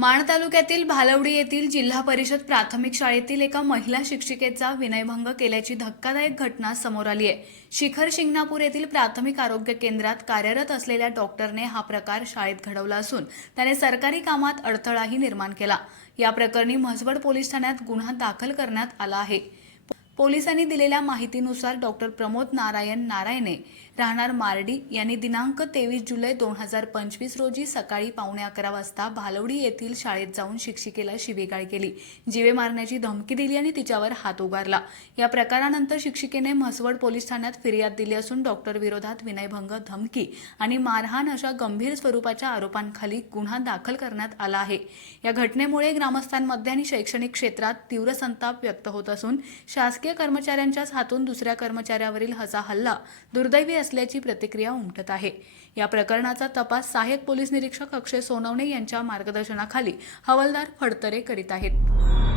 माण तालुक्यातील भालवडी येथील जिल्हा परिषद प्राथमिक शाळेतील एका महिला शिक्षिकेचा विनयभंग केल्याची धक्कादायक घटना समोर आली आहे। शिखर शिंगणापूर येथील प्राथमिक आरोग्य केंद्रात कार्यरत असलेल्या डॉक्टरने हा प्रकार शाळेत घडवला असून त्याने सरकारी कामात अडथळाही निर्माण केला। या प्रकरणी म्हसवड पोलीस ठाण्यात गुन्हा दाखल करण्यात आला आहे। पोलिसांनी दिलेल्या माहितीनुसार डॉक्टर प्रमोद नारायण नारायणे राहणार मार्डी यांनी दिनांक 23 जुलै 2025 रोजी सकाळी 11:15 वाजता भालवडी येथील शाळेत जाऊन शिक्षिकेला शिवीगाळ केली, जीवे मारण्याची धमकी दिली आणि तिच्यावर हात उगारला। या प्रकारानंतर शिक्षिकेने म्हसवड पोलीस ठाण्यात फिर्याद दिली असून डॉक्टर विरोधात विनयभंग, धमकी आणि मारहाण अशा गंभीर स्वरूपाच्या आरोपांखाली गुन्हा दाखल करण्यात आला आहे। या घटनेमुळे ग्रामस्थांमध्ये आणि शैक्षणिक क्षेत्रात तीव्र संताप व्यक्त होत असून शासकीय कर्मचाऱ्यांच्याच हातून दुसऱ्या कर्मचाऱ्यावरील हा हल्ला दुर्दैवी असल्याची प्रतिक्रिया उमटत आहे। या प्रकरणाचा तपास सहाय्यक पोलीस निरीक्षक अक्षय सोनवणे यांच्या मार्गदर्शनाखाली हवालदार फडतरे करीत आहेत।